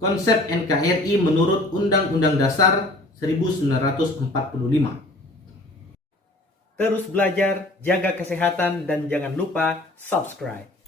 konsep NKRI menurut Undang-Undang Dasar 1945. Terus belajar, jaga kesehatan, dan jangan lupa subscribe.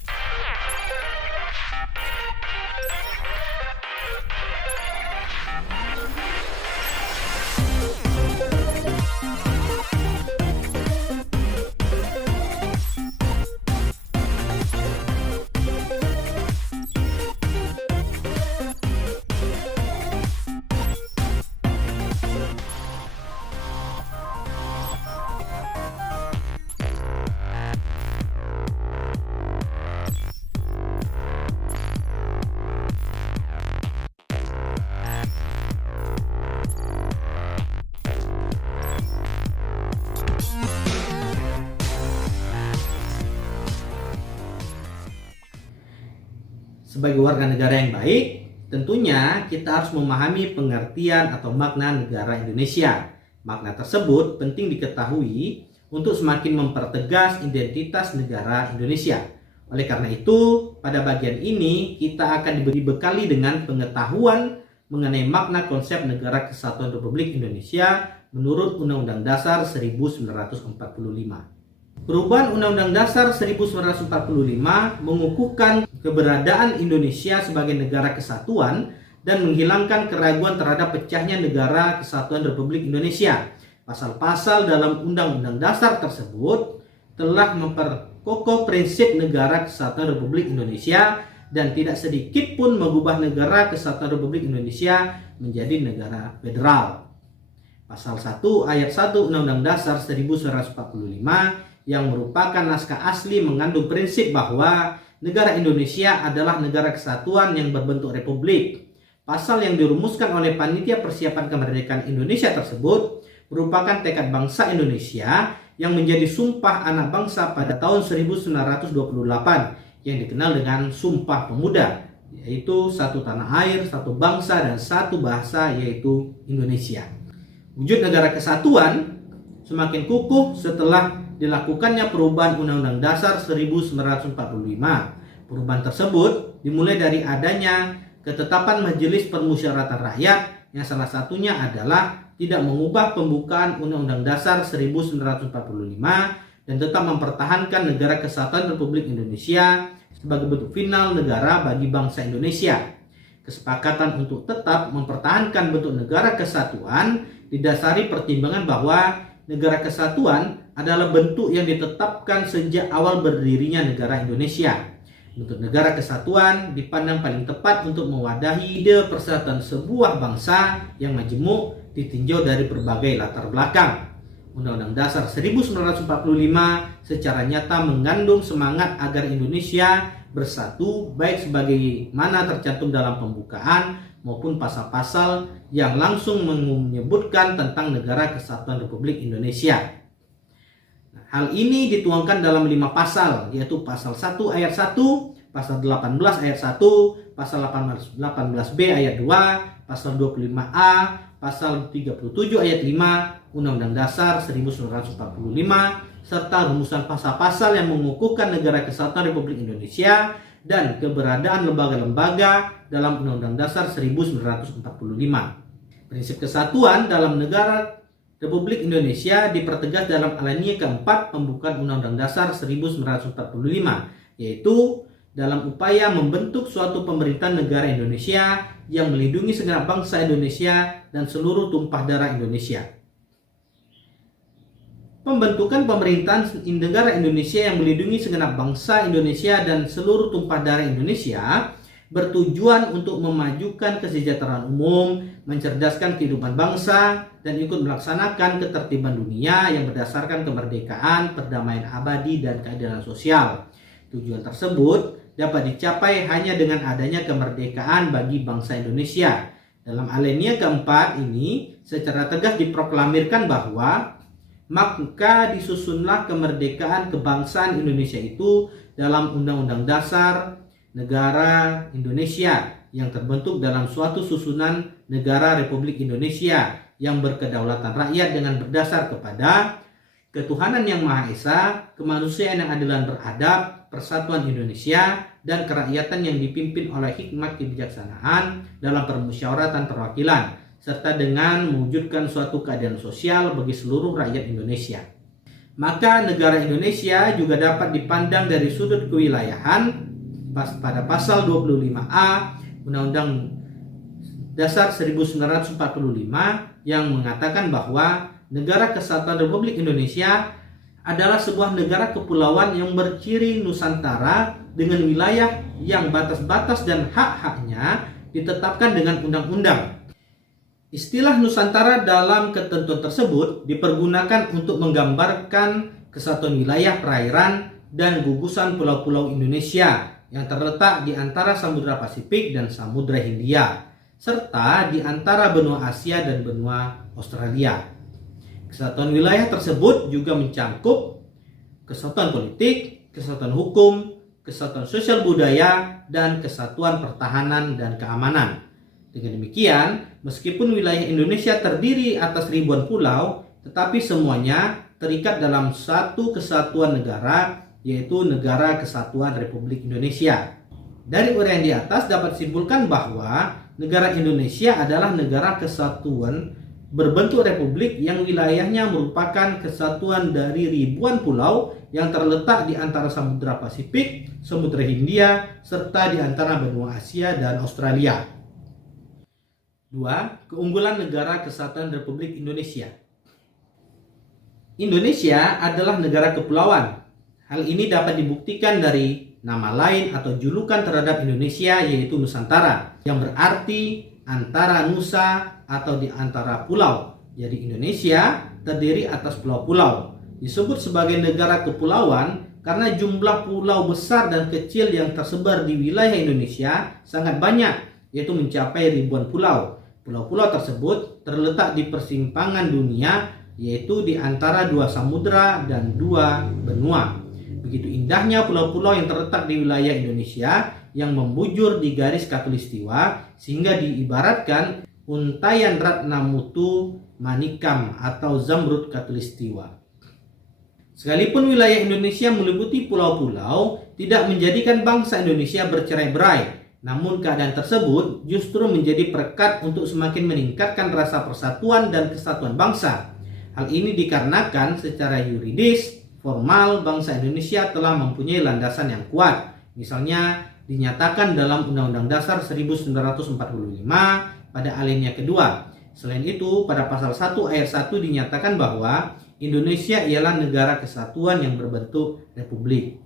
Sebagai warga negara yang baik, tentunya kita harus memahami pengertian atau makna negara Indonesia. Makna tersebut penting diketahui untuk semakin mempertegas identitas negara Indonesia. Oleh karena itu, pada bagian ini kita akan dibekali dengan pengetahuan mengenai makna konsep Negara Kesatuan Republik Indonesia menurut Undang-Undang Dasar 1945. Perubahan Undang-Undang Dasar 1945 mengukuhkan keberadaan Indonesia sebagai negara kesatuan dan menghilangkan keraguan terhadap pecahnya Negara Kesatuan Republik Indonesia. Pasal-pasal dalam Undang-Undang Dasar tersebut telah memperkokoh prinsip Negara Kesatuan Republik Indonesia dan tidak sedikit pun mengubah Negara Kesatuan Republik Indonesia menjadi negara federal. Pasal 1 ayat 1 Undang-Undang Dasar 1945 yang merupakan naskah asli mengandung prinsip bahwa negara Indonesia adalah negara kesatuan yang berbentuk republik. Pasal yang dirumuskan oleh Panitia Persiapan Kemerdekaan Indonesia tersebut merupakan tekad bangsa Indonesia yang menjadi sumpah anak bangsa pada tahun 1928 yang dikenal dengan Sumpah Pemuda, yaitu satu tanah air, satu bangsa, dan satu bahasa, yaitu Indonesia. Wujud negara kesatuan semakin kukuh setelah dilakukannya perubahan Undang-Undang Dasar 1945. Perubahan tersebut dimulai dari adanya ketetapan Majelis Permusyawaratan Rakyat yang salah satunya adalah tidak mengubah pembukaan Undang-Undang Dasar 1945 dan tetap mempertahankan Negara Kesatuan Republik Indonesia sebagai bentuk final negara bagi bangsa Indonesia. Kesepakatan untuk tetap mempertahankan bentuk negara kesatuan didasari pertimbangan bahwa negara kesatuan adalah bentuk yang ditetapkan sejak awal berdirinya negara Indonesia. Bentuk negara kesatuan dipandang paling tepat untuk mewadahi ide persatuan sebuah bangsa yang majemuk ditinjau dari berbagai latar belakang. Undang-Undang Dasar 1945 secara nyata mengandung semangat agar Indonesia bersatu, baik sebagaimana tercantum dalam pembukaan maupun pasal-pasal yang langsung menyebutkan tentang Negara Kesatuan Republik Indonesia. Hal ini dituangkan dalam 5 pasal, yaitu pasal 1 ayat 1, pasal 18 ayat 1, pasal 18b ayat 2, pasal 25a, pasal 37 ayat 5 Undang-Undang Dasar 1945, serta rumusan pasal-pasal yang mengukuhkan Negara Kesatuan Republik Indonesia dan keberadaan lembaga-lembaga dalam Undang-Undang Dasar 1945. Prinsip kesatuan dalam negara Republik Indonesia dipertegas dalam alinea keempat pembukaan Undang-Undang Dasar 1945, yaitu dalam upaya membentuk suatu pemerintahan negara Indonesia yang melindungi segenap bangsa Indonesia dan seluruh tumpah darah Indonesia. Pembentukan pemerintahan negara Indonesia yang melindungi segenap bangsa Indonesia dan seluruh tumpah darah Indonesia bertujuan untuk memajukan kesejahteraan umum, mencerdaskan kehidupan bangsa, dan ikut melaksanakan ketertiban dunia yang berdasarkan kemerdekaan, perdamaian abadi, dan keadilan sosial. Tujuan tersebut dapat dicapai hanya dengan adanya kemerdekaan bagi bangsa Indonesia. Dalam alinea keempat ini secara tegas diproklamirkan bahwa maka disusunlah kemerdekaan kebangsaan Indonesia itu dalam Undang-Undang Dasar Negara Indonesia yang terbentuk dalam suatu susunan negara Republik Indonesia yang berkedaulatan rakyat dengan berdasar kepada ketuhanan yang Maha Esa, kemanusiaan yang adil dan beradab, persatuan Indonesia, dan kerakyatan yang dipimpin oleh hikmat kebijaksanaan dalam permusyawaratan perwakilan, serta dengan mewujudkan suatu keadilan sosial bagi seluruh rakyat Indonesia. Maka negara Indonesia juga dapat dipandang dari sudut kewilayahan pada pasal 25A Undang-Undang Dasar 1945 yang mengatakan bahwa Negara Kesatuan Republik Indonesia adalah sebuah negara kepulauan yang berciri Nusantara dengan wilayah yang batas-batas dan hak-haknya ditetapkan dengan undang-undang. Istilah Nusantara dalam ketentuan tersebut dipergunakan untuk menggambarkan kesatuan wilayah perairan dan gugusan pulau-pulau Indonesia yang terletak di antara Samudra Pasifik dan Samudra Hindia, serta di antara benua Asia dan benua Australia. Kesatuan wilayah tersebut juga mencangkup kesatuan politik, kesatuan hukum, kesatuan sosial budaya, dan kesatuan pertahanan dan keamanan. Dengan demikian, meskipun wilayah Indonesia terdiri atas ribuan pulau, tetapi semuanya terikat dalam satu kesatuan negara, yaitu Negara Kesatuan Republik Indonesia. Dari uraian di atas dapat disimpulkan bahwa negara Indonesia adalah negara kesatuan berbentuk republik yang wilayahnya merupakan kesatuan dari ribuan pulau yang terletak di antara Samudra Pasifik, Samudra Hindia, serta di antara benua Asia dan Australia. 2. Keunggulan Negara Kesatuan Republik Indonesia. Indonesia adalah negara kepulauan. Hal ini dapat dibuktikan dari nama lain atau julukan terhadap Indonesia, yaitu Nusantara, yang berarti antara nusa atau di antara pulau. Jadi Indonesia terdiri atas pulau-pulau. Disebut sebagai negara kepulauan karena jumlah pulau besar dan kecil yang tersebar di wilayah Indonesia sangat banyak, yaitu mencapai ribuan pulau. Pulau-pulau tersebut terletak di persimpangan dunia, yaitu di antara dua samudra dan dua benua. Begitu indahnya pulau-pulau yang terletak di wilayah Indonesia yang membujur di garis khatulistiwa, sehingga diibaratkan untayan Ratna Mutu Manikam atau Zamrud khatulistiwa. Sekalipun wilayah Indonesia meliputi pulau-pulau, tidak menjadikan bangsa Indonesia bercerai-berai. Namun keadaan tersebut justru menjadi perekat untuk semakin meningkatkan rasa persatuan dan kesatuan bangsa. Hal ini dikarenakan secara yuridis, formal bangsa Indonesia telah mempunyai landasan yang kuat. Misalnya dinyatakan dalam Undang-Undang Dasar 1945 pada alinea kedua. Selain itu, pada pasal 1 ayat 1 dinyatakan bahwa Indonesia ialah negara kesatuan yang berbentuk republik.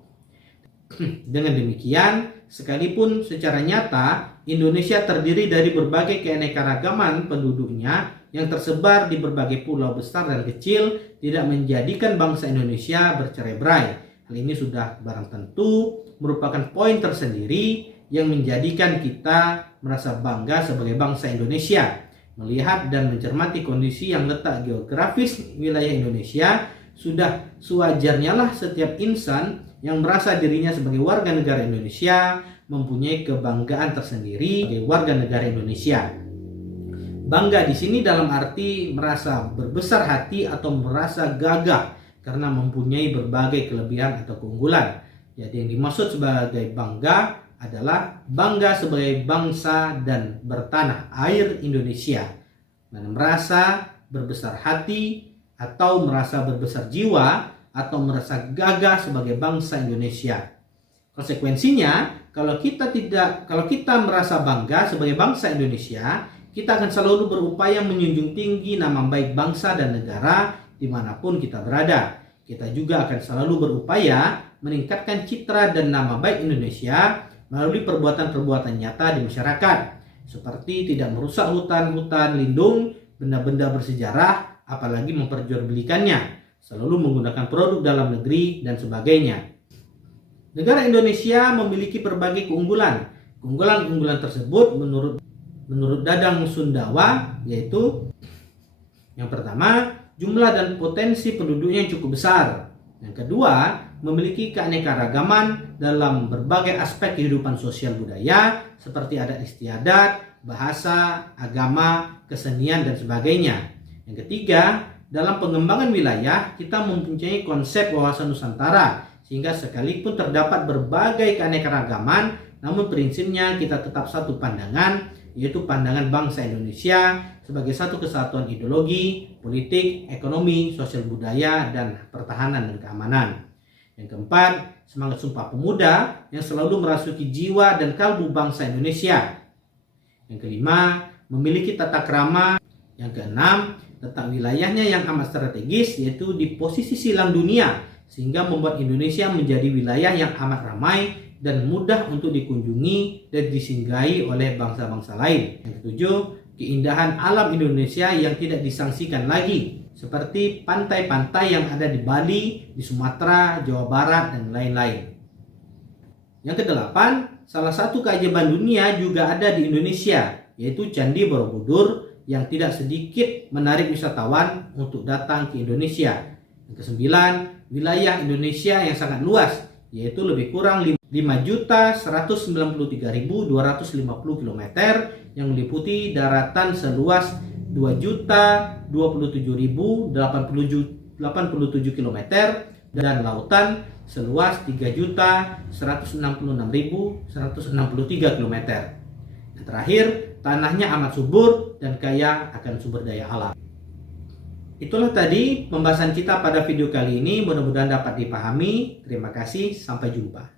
Dengan demikian, sekalipun secara nyata Indonesia terdiri dari berbagai keanekaragaman penduduknya yang tersebar di berbagai pulau besar dan kecil, tidak menjadikan bangsa Indonesia bercerai-berai. Hal ini sudah barang tentu merupakan poin tersendiri yang menjadikan kita merasa bangga sebagai bangsa Indonesia. Melihat dan mencermati kondisi yang letak geografis wilayah Indonesia, sudah sewajarnya lah setiap insan yang merasa dirinya sebagai warga negara Indonesia mempunyai kebanggaan tersendiri sebagai warga negara Indonesia. Bangga di sini dalam arti merasa berbesar hati atau merasa gagah karena mempunyai berbagai kelebihan atau keunggulan. Jadi yang dimaksud sebagai bangga adalah bangga sebagai bangsa dan bertanah air Indonesia. Dan merasa berbesar hati atau merasa berbesar jiwa atau merasa gagah sebagai bangsa Indonesia. Konsekuensinya, kalau kita merasa bangga sebagai bangsa Indonesia, kita akan selalu berupaya menjunjung tinggi nama baik bangsa dan negara dimanapun kita berada. Kita juga akan selalu berupaya meningkatkan citra dan nama baik Indonesia melalui perbuatan-perbuatan nyata di masyarakat, seperti tidak merusak hutan-hutan lindung, benda-benda bersejarah, apalagi memperjualbelikannya, selalu menggunakan produk dalam negeri, dan sebagainya. Negara Indonesia memiliki berbagai keunggulan. Keunggulan-keunggulan tersebut menurut Dadang Sundawa yaitu yang pertama, jumlah dan potensi penduduknya yang cukup besar. Yang kedua, memiliki keanekaragaman dalam berbagai aspek kehidupan sosial budaya seperti adat istiadat, bahasa, agama, kesenian, dan sebagainya. Yang ketiga, dalam pengembangan wilayah kita mempunyai konsep wawasan Nusantara sehingga sekalipun terdapat berbagai keanekaragaman, namun prinsipnya kita tetap satu pandangan, yaitu pandangan bangsa Indonesia sebagai satu kesatuan ideologi, politik, ekonomi, sosial budaya, dan pertahanan dan keamanan. Yang keempat, semangat Sumpah Pemuda yang selalu merasuki jiwa dan kalbu bangsa Indonesia. Yang kelima, memiliki tata krama. Yang keenam, letak wilayahnya yang amat strategis, yaitu di posisi silang dunia, sehingga membuat Indonesia menjadi wilayah yang amat ramai dan mudah untuk dikunjungi dan disinggahi oleh bangsa-bangsa lain. Yang ketujuh, keindahan alam Indonesia yang tidak disangsikan lagi, seperti pantai-pantai yang ada di Bali, di Sumatera, Jawa Barat, dan lain-lain. Yang kedelapan, salah satu keajaiban dunia juga ada di Indonesia, yaitu Candi Borobudur yang tidak sedikit menarik wisatawan untuk datang ke Indonesia. Yang kesembilan, wilayah Indonesia yang sangat luas, yaitu lebih kurang 5.193.250 km yang meliputi daratan seluas 2.027.087 km dan lautan seluas 3.166.163 km. Yang terakhir, tanahnya amat subur dan kaya akan sumber daya alam. Itulah tadi pembahasan kita pada video kali ini, mudah-mudahan dapat dipahami. Terima kasih, sampai jumpa.